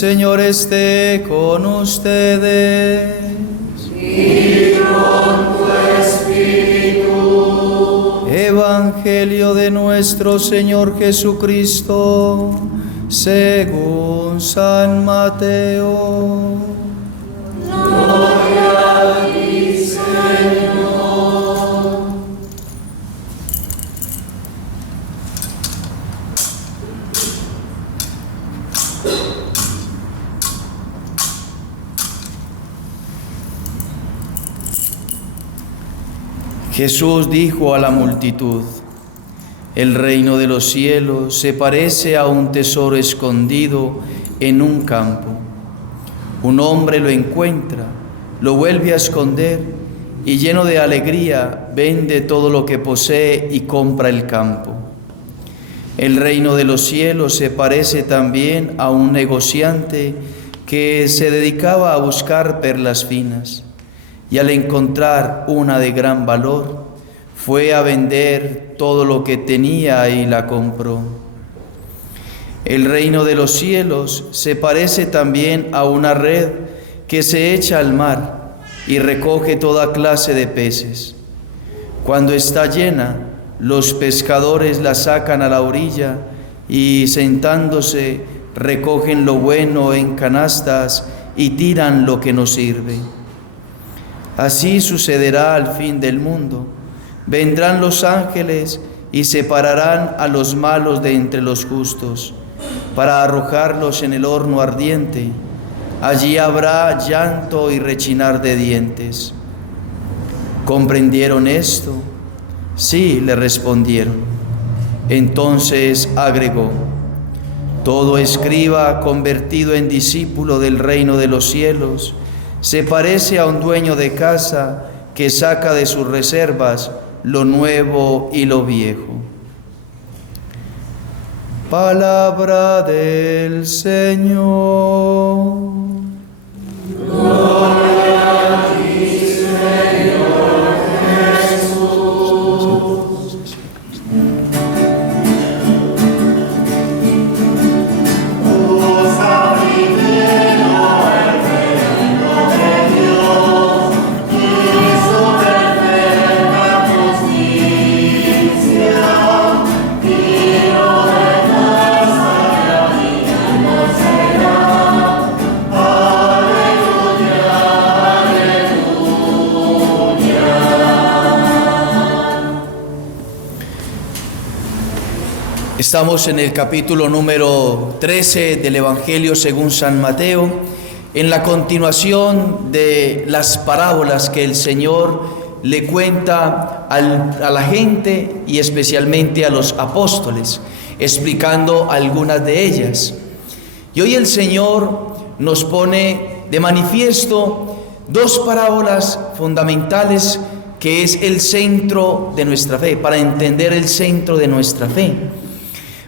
Señor esté con ustedes. Y con tu espíritu. Evangelio de nuestro Señor Jesucristo, según San Mateo. Gloria a ti, Señor. Jesús dijo a la multitud: el reino de los cielos se parece a un tesoro escondido en un campo. Un hombre lo encuentra, lo vuelve a esconder y lleno de alegría vende todo lo que posee y compra el campo. El reino de los cielos se parece también a un negociante que se dedicaba a buscar perlas finas. Y al encontrar una de gran valor, fue a vender todo lo que tenía y la compró. El reino de los cielos se parece también a una red que se echa al mar y recoge toda clase de peces. Cuando está llena, los pescadores la sacan a la orilla y, sentándose, recogen lo bueno en canastas y tiran lo que no sirve. Así sucederá al fin del mundo. Vendrán los ángeles y separarán a los malos de entre los justos, para arrojarlos en el horno ardiente. Allí habrá llanto y rechinar de dientes. ¿Comprendieron esto? Sí, le respondieron. Entonces agregó: todo escriba convertido en discípulo del reino de los cielos se parece a un dueño de casa que saca de sus reservas lo nuevo y lo viejo. Palabra del Señor. Gloria a ti, Señor Jesús. Estamos en el capítulo número 13 del Evangelio según San Mateo, en la continuación de las parábolas que el Señor le cuenta a la gente y especialmente a los apóstoles, explicando algunas de ellas. Y hoy el Señor nos pone de manifiesto dos parábolas fundamentales que es el centro de nuestra fe, para entender el centro de nuestra fe,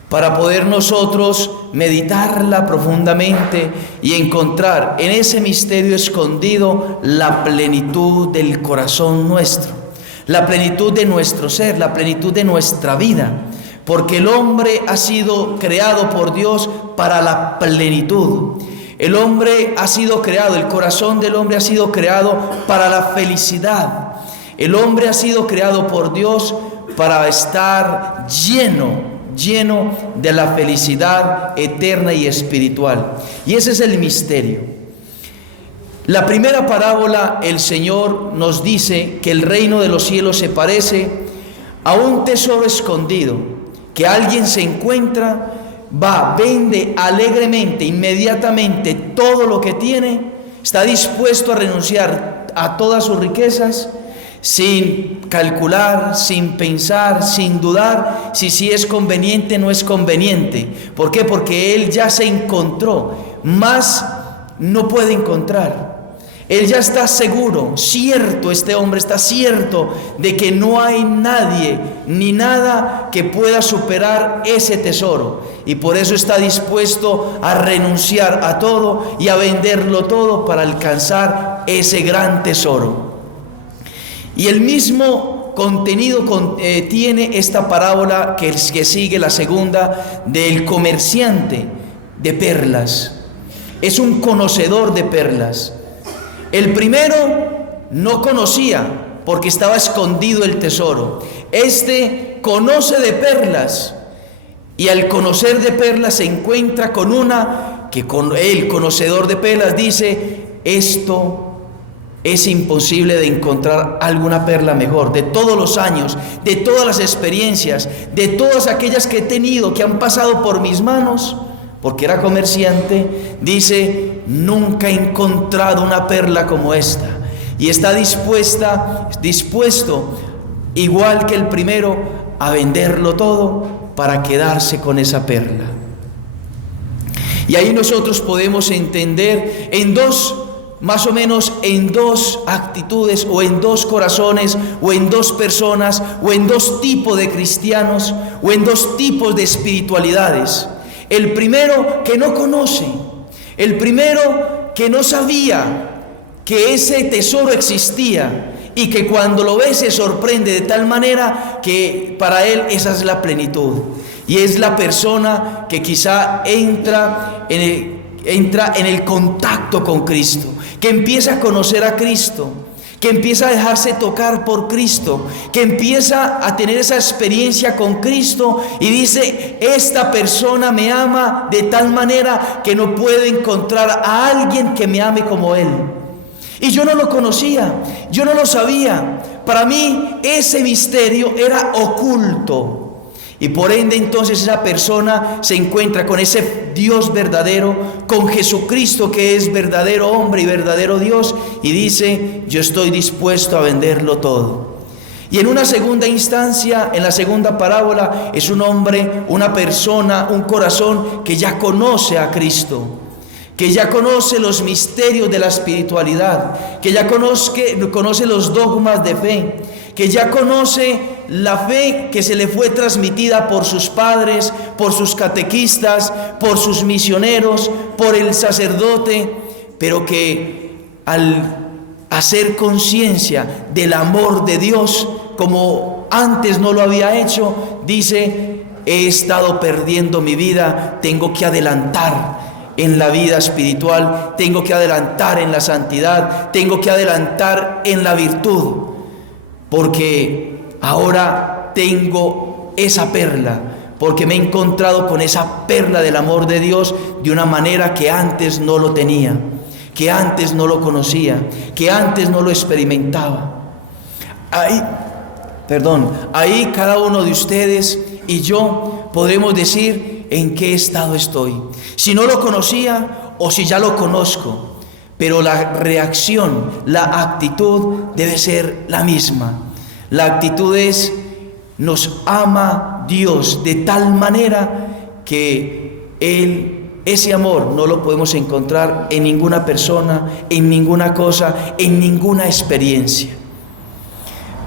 para poder nosotros meditarla profundamente y encontrar en ese misterio escondido la plenitud del corazón nuestro, la plenitud de nuestro ser, la plenitud de nuestra vida, porque el hombre ha sido creado por Dios para la plenitud. El hombre ha sido creado, el corazón del hombre ha sido creado para la felicidad. El hombre ha sido creado por Dios para estar lleno de la felicidad eterna y espiritual. Y ese es el misterio. La primera parábola, el Señor nos dice que el reino de los cielos se parece a un tesoro escondido, que alguien se encuentra, va, vende alegremente, inmediatamente todo lo que tiene, está dispuesto a renunciar a todas sus riquezas, sin calcular, sin pensar, sin dudar si es conveniente o no es conveniente. ¿Por qué? Porque él ya se encontró, más no puede encontrar. Él ya está seguro, cierto, este hombre está cierto de que no hay nadie ni nada que pueda superar ese tesoro. Y por eso está dispuesto a renunciar a todo y a venderlo todo para alcanzar ese gran tesoro. Y el mismo contenido tiene esta parábola que sigue, la segunda, del comerciante de perlas. es un conocedor de perlas. El primero no conocía porque estaba escondido el tesoro. Este conoce de perlas y al conocer de perlas se encuentra con una que con el conocedor de perlas dice: esto es imposible de encontrar alguna perla mejor. De todos los años, de todas las experiencias, de todas aquellas que he tenido, que han pasado por mis manos, porque era comerciante, dice: nunca he encontrado una perla como esta. Y está dispuesto, igual que el primero, a venderlo todo para quedarse con esa perla. Y ahí nosotros podemos entender más o menos en dos actitudes, o en dos corazones, o en dos personas, o en dos tipos de cristianos, o en dos tipos de espiritualidades. El primero que no conoce, el primero que no sabía que ese tesoro existía, y que cuando lo ve se sorprende de tal manera que para él esa es la plenitud. Y es la persona que quizá entra en el contacto con Cristo, que empieza a conocer a Cristo, que empieza a dejarse tocar por Cristo, que empieza a tener esa experiencia con Cristo y dice: esta persona me ama de tal manera que no puedo encontrar a alguien que me ame como Él. Y yo no lo conocía, yo no lo sabía. Para mí ese misterio era oculto. Y por ende entonces esa persona se encuentra con ese Dios verdadero, con Jesucristo que es verdadero hombre y verdadero Dios, y dice: yo estoy dispuesto a venderlo todo. Y en una segunda instancia, en la segunda parábola, es un hombre, una persona, un corazón que ya conoce a Cristo, que ya conoce los misterios de la espiritualidad, que ya conoce los dogmas de fe, que ya conoce la fe que se le fue transmitida por sus padres, por sus catequistas, por sus misioneros, por el sacerdote, pero que al hacer conciencia del amor de Dios, como antes no lo había hecho, dice: he estado perdiendo mi vida, tengo que adelantar en la vida espiritual, tengo que adelantar en la santidad, tengo que adelantar en la virtud, porque ahora tengo esa perla, porque me he encontrado con esa perla del amor de Dios de una manera que antes no lo tenía, que antes no lo conocía, que antes no lo experimentaba. Ahí cada uno de ustedes y yo podremos decir en qué estado estoy, si no lo conocía o si ya lo conozco, pero la reacción, la actitud debe ser la misma. La actitud es: nos ama Dios de tal manera que ese amor no lo podemos encontrar en ninguna persona, en ninguna cosa, en ninguna experiencia.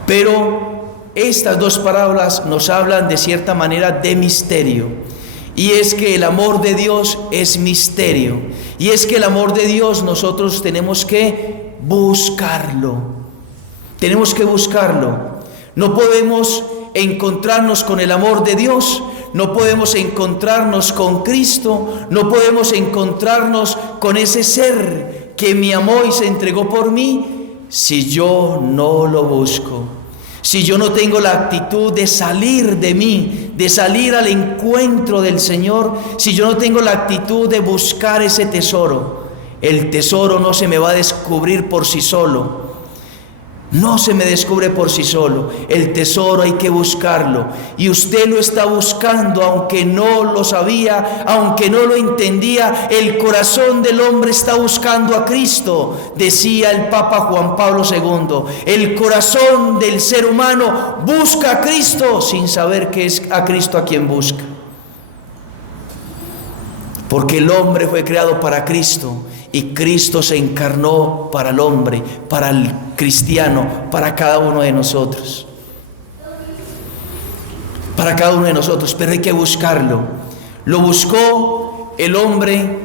Pero estas dos parábolas nos hablan de cierta manera de misterio. Y es que el amor de Dios es misterio. Y es que el amor de Dios nosotros tenemos que buscarlo. Tenemos que buscarlo. No podemos encontrarnos con el amor de Dios, no podemos encontrarnos con Cristo, no podemos encontrarnos con ese ser que me amó y se entregó por mí, si yo no lo busco. Si yo no tengo la actitud de salir de mí, de salir al encuentro del Señor, si yo no tengo la actitud de buscar ese tesoro, el tesoro no se me va a descubrir por sí solo. No se me descubre por sí solo. El tesoro hay que buscarlo. Y usted lo está buscando, aunque no lo sabía, aunque no lo entendía. El corazón del hombre está buscando a Cristo, decía el Papa Juan Pablo II. El corazón del ser humano busca a Cristo sin saber que es a Cristo a quien busca. Porque el hombre fue creado para Cristo. Y Cristo se encarnó para el hombre, para el cristiano, para cada uno de nosotros. Para cada uno de nosotros, pero hay que buscarlo. Lo buscó el hombre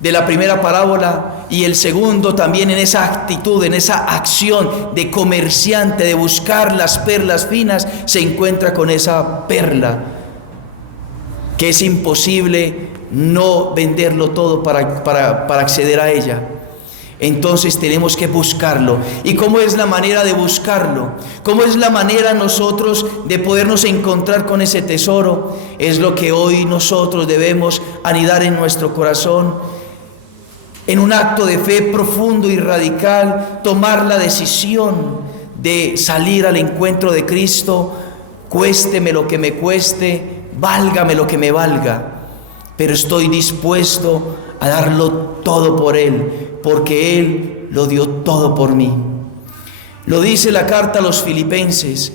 de la primera parábola y el segundo también en esa actitud, en esa acción de comerciante, de buscar las perlas finas, se encuentra con esa perla que es imposible no venderlo todo para acceder a ella. Entonces tenemos que buscarlo. ¿Y cómo es la manera de buscarlo? ¿Cómo es la manera nosotros de podernos encontrar con ese tesoro? Es lo que hoy nosotros debemos anidar en nuestro corazón, en un acto de fe profundo y radical, tomar la decisión de salir al encuentro de Cristo, cuésteme lo que me cueste, válgame lo que me valga, pero estoy dispuesto a darlo todo por Él, porque Él lo dio todo por mí. Lo dice la carta a los Filipenses.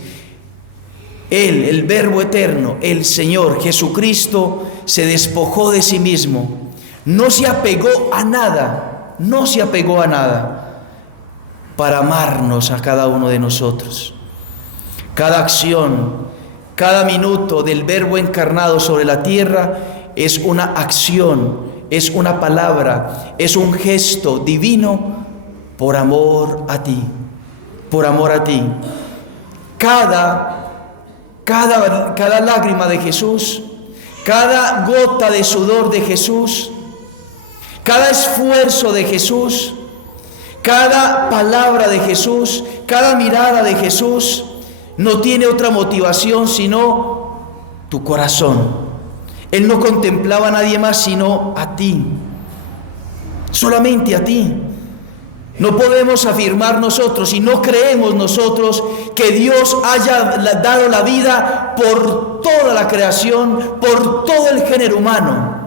Él, el Verbo eterno, el Señor Jesucristo, se despojó de sí mismo. No se apegó a nada, para amarnos a cada uno de nosotros. Cada acción, cada minuto del Verbo encarnado sobre la tierra es una acción, es una palabra, es un gesto divino por amor a ti, por amor a ti. Cada lágrima de Jesús, cada gota de sudor de Jesús, cada esfuerzo de Jesús, cada palabra de Jesús, cada mirada de Jesús, no tiene otra motivación sino tu corazón. Él no contemplaba a nadie más sino a ti, solamente a ti. No podemos afirmar nosotros y no creemos nosotros que Dios haya dado la vida por toda la creación, por todo el género humano.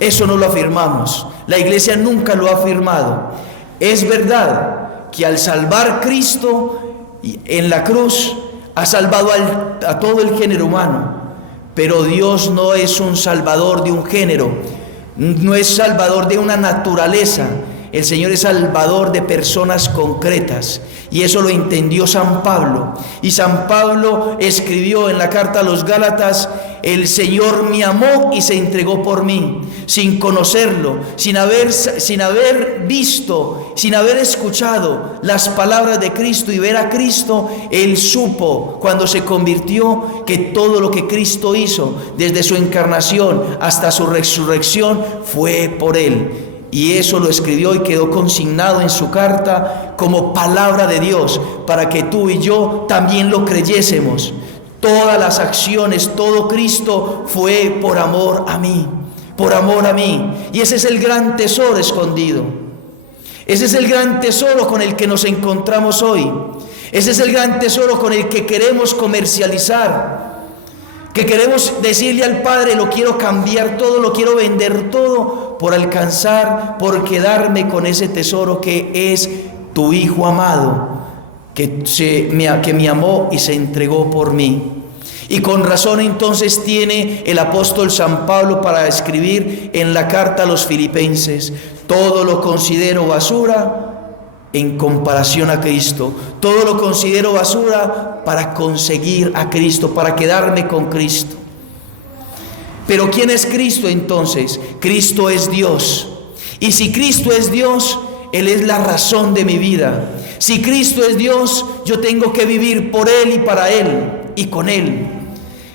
Eso no lo afirmamos. La Iglesia nunca lo ha afirmado. Es verdad que al salvar Cristo en la cruz ha salvado a todo el género humano, pero Dios no es un salvador de un género, no es salvador de una naturaleza. El Señor es salvador de personas concretas, y eso lo entendió San Pablo. Y San Pablo escribió en la carta a los Gálatas: el Señor me amó y se entregó por mí, sin conocerlo, sin haber visto, sin haber escuchado las palabras de Cristo y ver a Cristo. Él supo cuando se convirtió que todo lo que Cristo hizo desde su encarnación hasta su resurrección fue por Él. Y eso lo escribió y quedó consignado en su carta como palabra de Dios, para que tú y yo también lo creyésemos. Todas las acciones, todo Cristo fue por amor a mí, por amor a mí. Y ese es el gran tesoro escondido. Ese es el gran tesoro con el que nos encontramos hoy. Ese es el gran tesoro con el que queremos comercializar, que queremos decirle al Padre: lo quiero cambiar todo, lo quiero vender todo por alcanzar, por quedarme con ese tesoro que es tu Hijo amado, que me amó y se entregó por mí. Y con razón entonces tiene el apóstol San Pablo para escribir en la carta a los Filipenses: todo lo considero basura en comparación a Cristo. Todo lo considero basura para conseguir a Cristo, para quedarme con Cristo. Pero ¿quién es Cristo entonces? Cristo es Dios. Y si Cristo es Dios, Él es la razón de mi vida. Si Cristo es Dios, yo tengo que vivir por Él y para Él y con Él.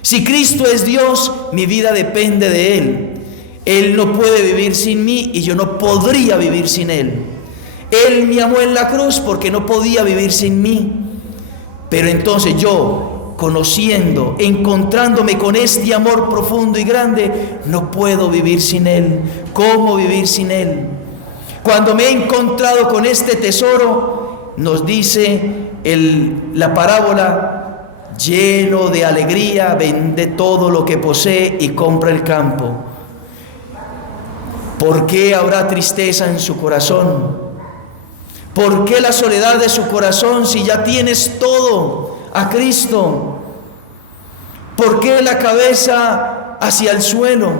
Si Cristo es Dios, mi vida depende de Él. Él no puede vivir sin mí y yo no podría vivir sin Él. Él me amó en la cruz porque no podía vivir sin mí. Pero entonces yo, conociendo, encontrándome con este amor profundo y grande, no puedo vivir sin Él. ¿Cómo vivir sin Él? Cuando me he encontrado con este tesoro, nos dice la parábola: lleno de alegría, vende todo lo que posee y compra el campo. ¿Por qué habrá tristeza en su corazón? ¿Por qué la soledad de su corazón si ya tienes todo a Cristo? ¿Por qué la cabeza hacia el suelo?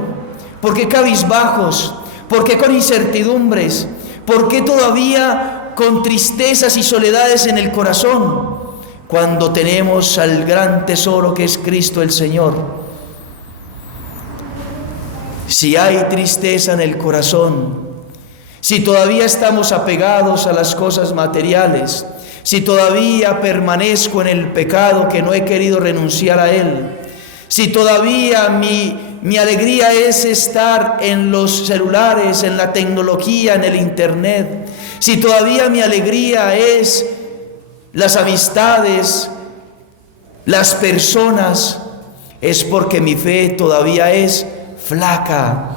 ¿Por qué cabizbajos? ¿Por qué con incertidumbres? ¿Por qué todavía con tristezas y soledades en el corazón? Cuando tenemos al gran tesoro que es Cristo el Señor. Si hay tristeza en el corazón, si todavía estamos apegados a las cosas materiales, si todavía permanezco en el pecado que no he querido renunciar a él, si todavía mi mi alegría es estar en los celulares, en la tecnología, en el internet, si todavía mi alegría es las amistades, las personas, es porque mi fe todavía es flaca.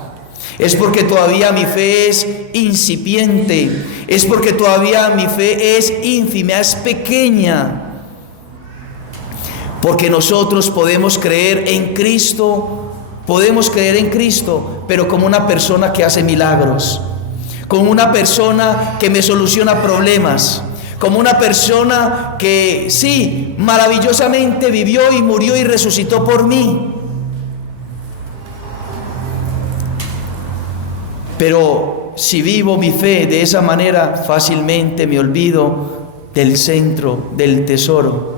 Es porque todavía mi fe es incipiente, es porque todavía mi fe es ínfima, es pequeña. Porque nosotros podemos creer en Cristo, pero como una persona que hace milagros, como una persona que me soluciona problemas, como una persona que sí, maravillosamente vivió y murió y resucitó por mí. Pero si vivo mi fe de esa manera, fácilmente me olvido del centro, del tesoro.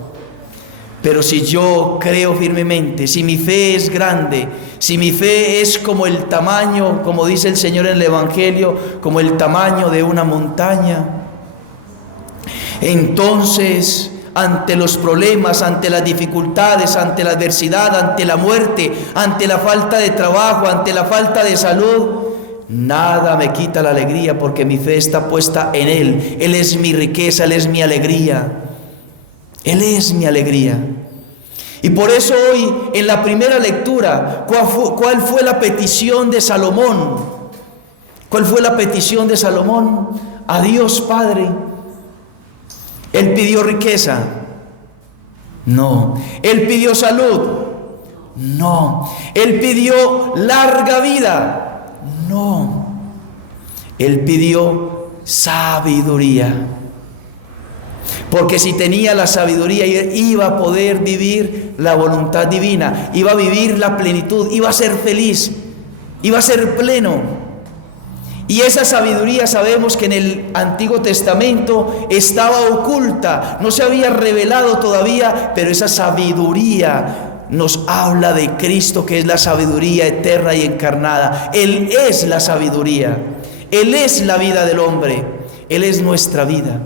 Pero si yo creo firmemente, si mi fe es grande, si mi fe es como el tamaño, como dice el Señor en el Evangelio, como el tamaño de una montaña, entonces ante los problemas, ante las dificultades, ante la adversidad, ante la muerte, ante la falta de trabajo, ante la falta de salud, nada me quita la alegría, porque mi fe está puesta en Él. Él es mi riqueza, Él es mi alegría. Él es mi alegría. Y por eso hoy, en la primera lectura, ¿cuál fue la petición de Salomón? ¿Cuál fue la petición de Salomón a Dios Padre? ¿Él pidió riqueza? No. ¿Él pidió salud? No. ¿Él pidió larga vida? No, él pidió sabiduría, porque si tenía la sabiduría iba a poder vivir la voluntad divina, iba a vivir la plenitud, iba a ser feliz, iba a ser pleno. Y esa sabiduría sabemos que en el Antiguo Testamento estaba oculta, no se había revelado todavía, pero esa sabiduría nos habla de Cristo, que es la sabiduría eterna y encarnada. Él es la sabiduría, Él es la vida del hombre, Él es nuestra vida,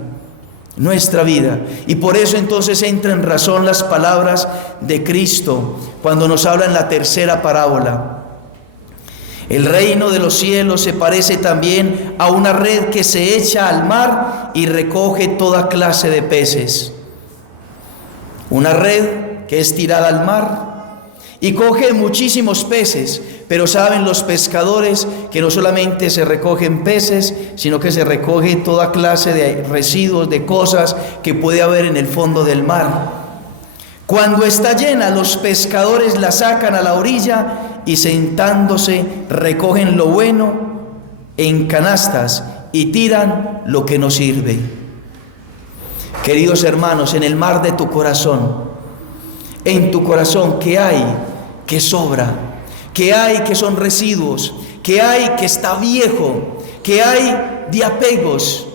nuestra vida. Y por eso entonces entra en razón las palabras de Cristo cuando nos habla en la tercera parábola. El reino de los cielos se parece también a una red que se echa al mar y recoge toda clase de peces. Una red que es tirada al mar y coge muchísimos peces, pero saben los pescadores que no solamente se recogen peces, sino que se recoge toda clase de residuos, de cosas que puede haber en el fondo del mar. Cuando está llena, los pescadores la sacan a la orilla y sentándose recogen lo bueno en canastas y tiran lo que no sirve. Queridos hermanos, en el mar de tu corazón, en tu corazón, ¿qué hay que sobra? ¿Qué hay que son residuos? ¿Qué hay que está viejo? ¿Qué hay de apegos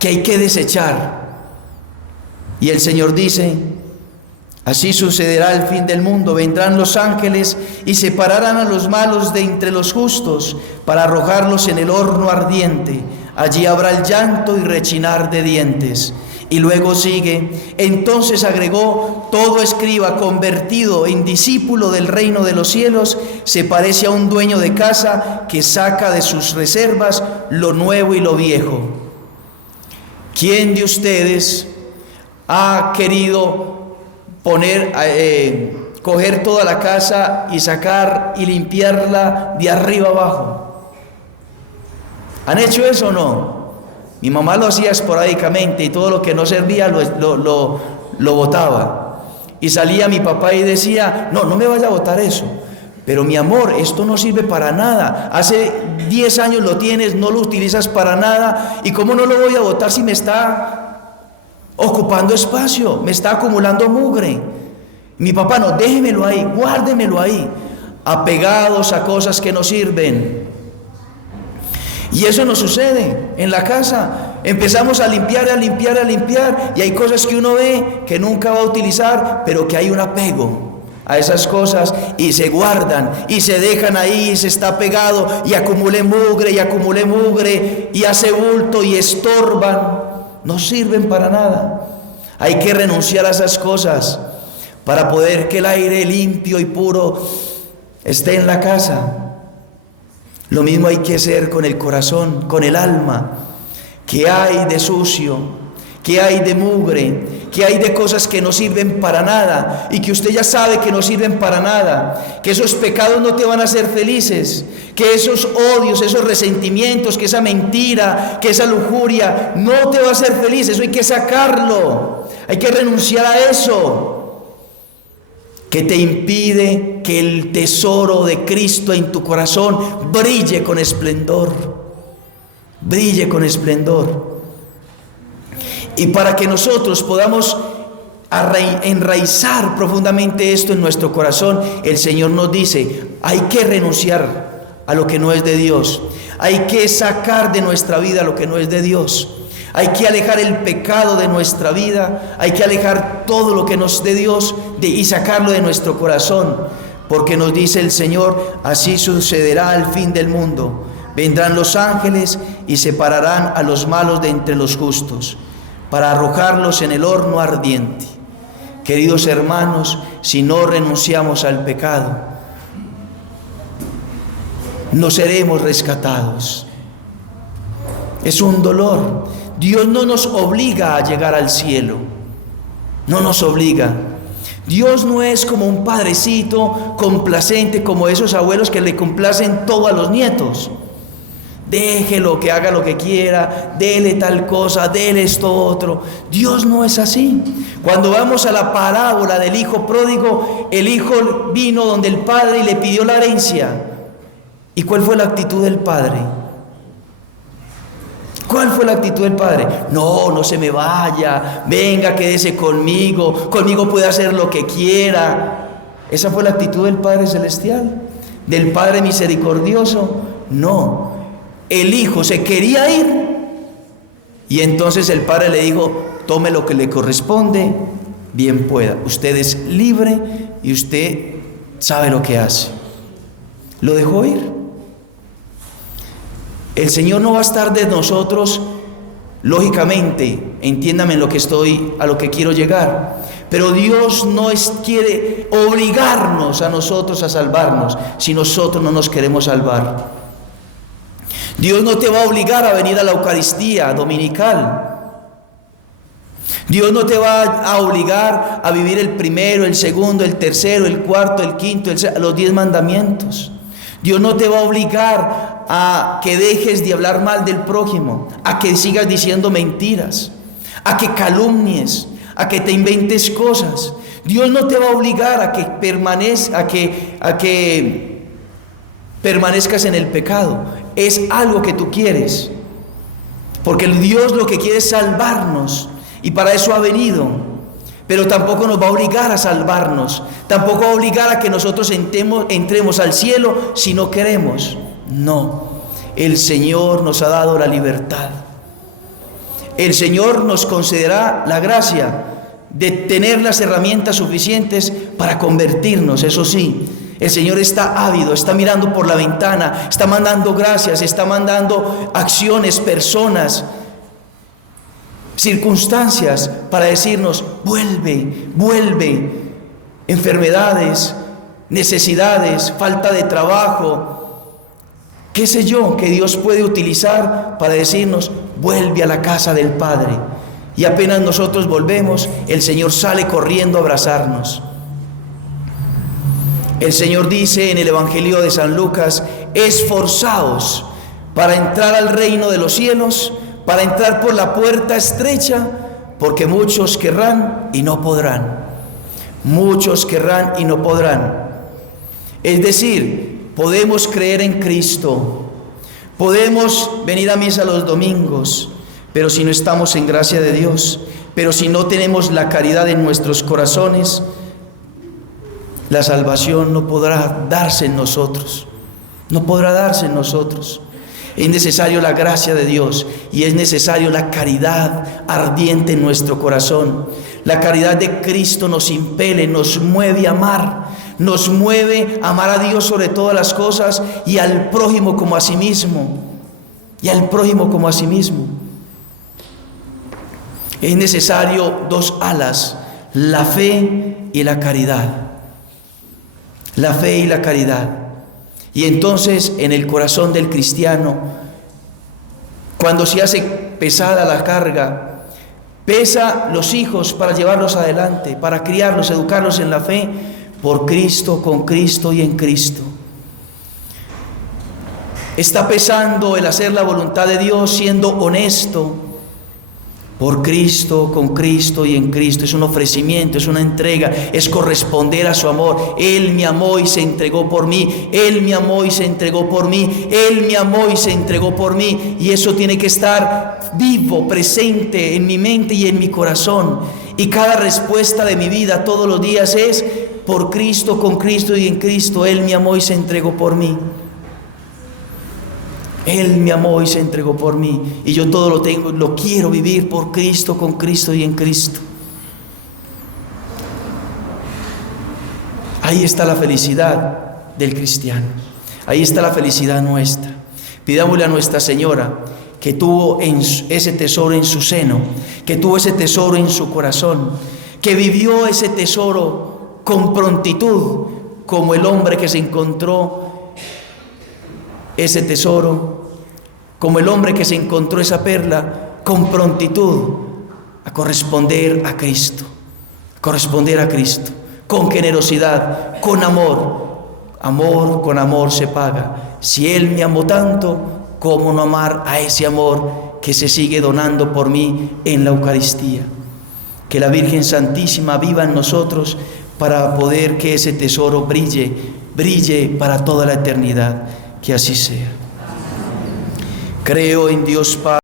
que hay que desechar? Y el Señor dice: así sucederá el fin del mundo, vendrán los ángeles y separarán a los malos de entre los justos para arrojarlos en el horno ardiente. Allí habrá el llanto y rechinar de dientes. Y luego sigue: entonces agregó, todo escriba convertido en discípulo del reino de los cielos se parece a un dueño de casa que saca de sus reservas lo nuevo y lo viejo. ¿Quién de ustedes ha querido coger toda la casa y sacar y limpiarla de arriba abajo? ¿Han hecho eso o no? Mi mamá lo hacía esporádicamente y todo lo que no servía lo botaba. Y salía mi papá y decía: no me vaya a botar eso. Pero mi amor, esto no sirve para nada. Hace 10 años lo tienes, no lo utilizas para nada. ¿Y cómo no lo voy a botar si me está ocupando espacio, me está acumulando mugre? Mi papá: no, déjemelo ahí, guárdemelo ahí. Apegados a cosas que no sirven. Y eso nos sucede en la casa. Empezamos a limpiar y hay cosas que uno ve que nunca va a utilizar, pero que hay un apego a esas cosas y se guardan y se dejan ahí y se está pegado y acumule mugre y hace bulto y estorban, no sirven para nada. Hay que renunciar a esas cosas para poder que el aire limpio y puro esté en la casa. Lo mismo hay que hacer con el corazón, con el alma. ¿Qué hay de sucio? ¿Qué hay de mugre? ¿Qué hay de cosas que no sirven para nada? Y que usted ya sabe que no sirven para nada. Que esos pecados no te van a hacer felices. Que esos odios, esos resentimientos, que esa mentira, que esa lujuria no te va a hacer feliz. Eso hay que sacarlo. Hay que renunciar a eso. Que te impide que el tesoro de Cristo en tu corazón brille con esplendor. Brille con esplendor. Y para que nosotros podamos enraizar profundamente esto en nuestro corazón, el Señor nos dice, hay que renunciar a lo que no es de Dios. Hay que sacar de nuestra vida lo que no es de Dios. Hay que alejar el pecado de nuestra vida. Hay que alejar todo lo que no es de Dios y sacarlo de nuestro corazón. Porque nos dice el Señor, así sucederá al fin del mundo. Vendrán los ángeles y separarán a los malos de entre los justos, para arrojarlos en el horno ardiente. Queridos hermanos, si no renunciamos al pecado, no seremos rescatados. Es un dolor. Dios no nos obliga a llegar al cielo. No nos obliga. Dios no es como un padrecito complacente, como esos abuelos que le complacen todo a los nietos. Déjelo que haga lo que quiera, dele tal cosa, dele esto otro. Dios no es así. Cuando vamos a la parábola del hijo pródigo, el hijo vino donde el padre y le pidió la herencia. ¿Y cuál fue la actitud del padre? ¿Cuál fue la actitud del padre? No, no se me vaya, venga, quédese conmigo puede hacer lo que quiera. ¿Esa fue la actitud del Padre Celestial? ¿Del Padre Misericordioso? No. El hijo se quería ir y entonces el padre le dijo, tome lo que le corresponde, bien pueda. Usted es libre y usted sabe lo que hace. Lo dejó ir. El Señor no va a estar de nosotros, lógicamente, entiéndame a lo que quiero llegar, pero Dios no quiere obligarnos a nosotros a salvarnos si nosotros no nos queremos salvar. Dios no te va a obligar a venir a la Eucaristía dominical. Dios no te va a obligar a vivir el primero, el segundo, el tercero, el cuarto, el quinto, los 10 mandamientos. Dios no te va a obligar a que dejes de hablar mal del prójimo, a que sigas diciendo mentiras, a que calumnies, a que te inventes cosas. Dios no te va a obligar a que permanezcas en el pecado. Es algo que tú quieres, porque Dios lo que quiere es salvarnos y para eso ha venido, pero tampoco nos va a obligar a salvarnos, tampoco va a obligar a que nosotros entremos al cielo si no queremos. No, el Señor nos ha dado la libertad. El Señor nos concederá la gracia de tener las herramientas suficientes para convertirnos, eso sí. El Señor está ávido, está mirando por la ventana, está mandando gracias, está mandando acciones, personas, circunstancias para decirnos, vuelve, vuelve. Enfermedades, necesidades, falta de trabajo, qué sé yo, que Dios puede utilizar para decirnos, vuelve a la casa del Padre. Y apenas nosotros volvemos, el Señor sale corriendo a abrazarnos. El Señor dice en el Evangelio de San Lucas, esforzaos para entrar al reino de los cielos, para entrar por la puerta estrecha, porque muchos querrán y no podrán. Muchos querrán y no podrán. Es decir, podemos creer en Cristo, podemos venir a misa los domingos, pero si no estamos en gracia de Dios, pero si no tenemos la caridad en nuestros corazones, la salvación no podrá darse en nosotros. No podrá darse en nosotros. Es necesario la gracia de Dios y es necesario la caridad ardiente en nuestro corazón. La caridad de Cristo nos impele, nos mueve a amar. Nos mueve a amar a Dios sobre todas las cosas y al prójimo como a sí mismo. Y al prójimo como a sí mismo. Es necesario 2 alas, la fe y la caridad. la fe y la caridad. Y entonces en el corazón del cristiano, cuando se hace pesada la carga, pesa los hijos para llevarlos adelante, para criarlos, educarlos en la fe, por Cristo, con Cristo y en Cristo. Está pesando el hacer la voluntad de Dios siendo honesto, por Cristo, con Cristo y en Cristo. Es un ofrecimiento, es una entrega, es corresponder a su amor. Él me amó y se entregó por mí. Él me amó y se entregó por mí. Él me amó y se entregó por mí. Y eso tiene que estar vivo, presente en mi mente y en mi corazón. Y cada respuesta de mi vida todos los días es por Cristo, con Cristo y en Cristo. Él me amó y se entregó por mí. Él me amó y se entregó por mí. Y yo todo lo tengo, lo quiero vivir por Cristo, con Cristo y en Cristo. Ahí está la felicidad del cristiano. Ahí está la felicidad nuestra. Pidámosle a Nuestra Señora, que tuvo ese tesoro en su seno, que tuvo ese tesoro en su corazón, que vivió ese tesoro con prontitud, como el hombre que se encontró ese tesoro, como el hombre que se encontró esa perla, con prontitud a corresponder a Cristo, con generosidad, con amor. Amor con amor se paga. Si Él me amó tanto, ¿cómo no amar a ese amor que se sigue donando por mí en la Eucaristía? Que la Virgen Santísima viva en nosotros para poder que ese tesoro brille para toda la eternidad. Que así sea. Creo en Dios Padre.